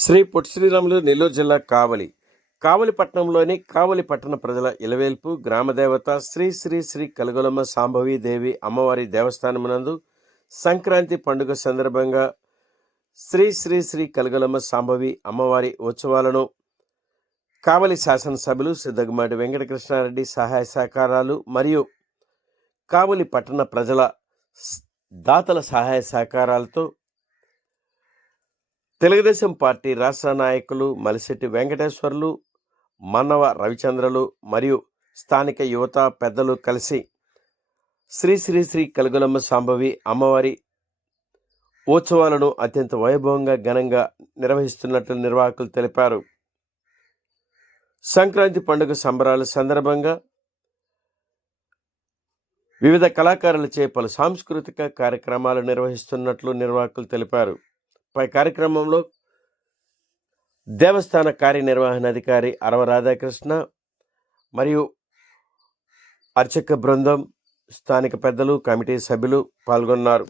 శ్రీ పొట్టి శ్రీరాములు నెల్లూరు జిల్లా కావలి పట్టణంలోని కావలి పట్టణ ప్రజల ఇలవేల్పు గ్రామదేవత శ్రీ శ్రీ శ్రీ కలగొలమ్మ సాంభవి దేవి అమ్మవారి దేవస్థానమునందు సంక్రాంతి పండుగ సందర్భంగా శ్రీ శ్రీ శ్రీ కలగొలమ్మ సాంభవి అమ్మవారి ఉత్సవాలను కావలి శాసనసభ్యులు సిద్ధగుమాటి వెంకటకృష్ణారెడ్డి సహాయ సహకారాలు మరియు కావలి పట్టణ ప్రజల దాతల సహాయ సహకారాలతో తెలుగుదేశం పార్టీ రాష్ట్ర నాయకులు మలిశెట్టి వెంకటేశ్వర్లు, మన్నవ రవిచంద్రలు మరియు స్థానిక యువత పెద్దలు కలిసి శ్రీ శ్రీ శ్రీ కలగొలమ్మ సాంభవి అమ్మవారి ఉత్సవాలను అత్యంత వైభవంగా ఘనంగా నిర్వహిస్తున్నట్లు నిర్వాహకులు తెలిపారు. సంక్రాంతి పండుగ సంబరాల సందర్భంగా వివిధ కళాకారులచే పలు సాంస్కృతిక కార్యక్రమాలు నిర్వహిస్తున్నట్లు నిర్వాహకులు తెలిపారు. పై కార్యక్రమంలో దేవస్థాన కార్యనిర్వహణాధికారి అరవ రాధాకృష్ణ మరియు అర్చక బృందం, స్థానిక పెద్దలు, కమిటీ సభ్యులు పాల్గొన్నారు.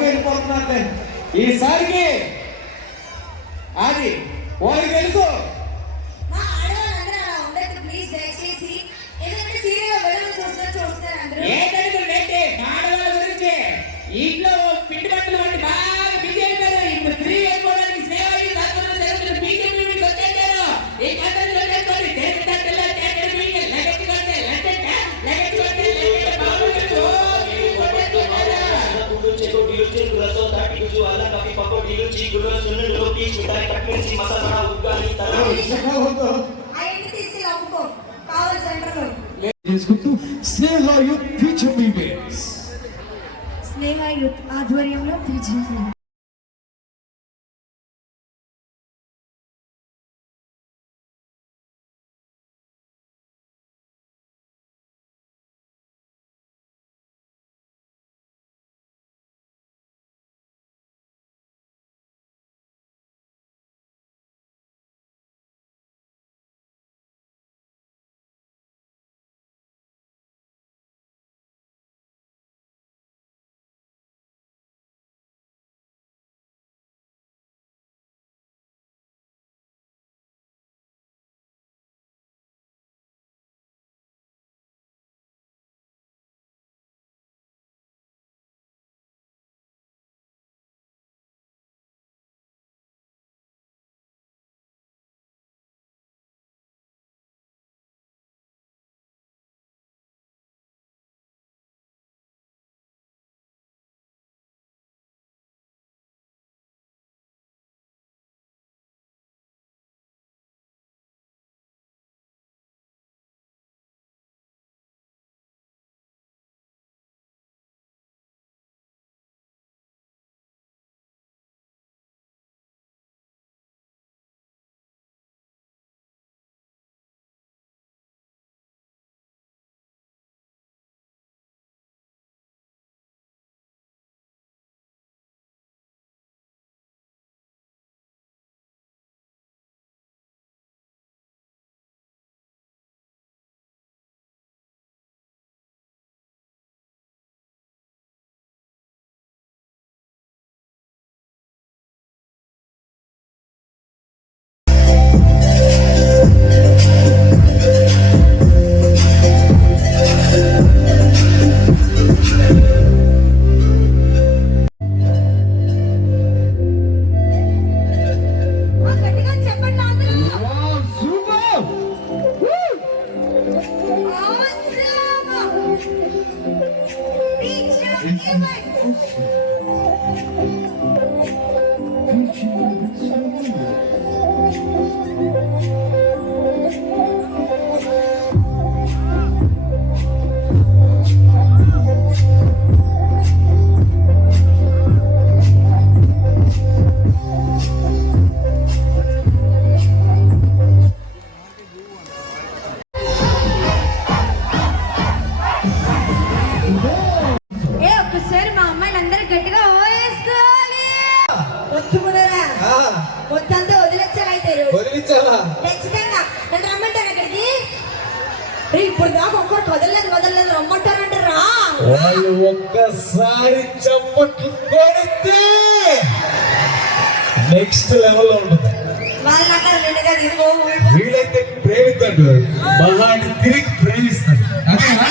వెళ్ళిపోతున్నారు ఈసారికి అది వాళ్ళకి తెలుసు. ఇంట్లో పిండి బట్టలు వంటి బాగా బిజీ అయిపోయారు. ఇప్పుడు ఫ్రీ అయిపోవడానికి సేవ బీజేపీ వచ్చేసారు. ఈ పద్ధతిలో చేసుకోండి. స్నేహ యూత్ ఆధ్వర్యంలో పీజీ వదలలేదు రమ్మంటారంటారా? వాళ్ళు ఒక్కసారి చప్పట్లు కొడితే నెక్స్ట్ లెవెల్ లో ఉంటుంది. వాళ్ళు అన్నారు నిన్నగా ఇదిగో వీళ్ళైతే ప్రేమిస్తాడు, మహాని తిరిగి ప్రేమిస్తాడు. అదేనా?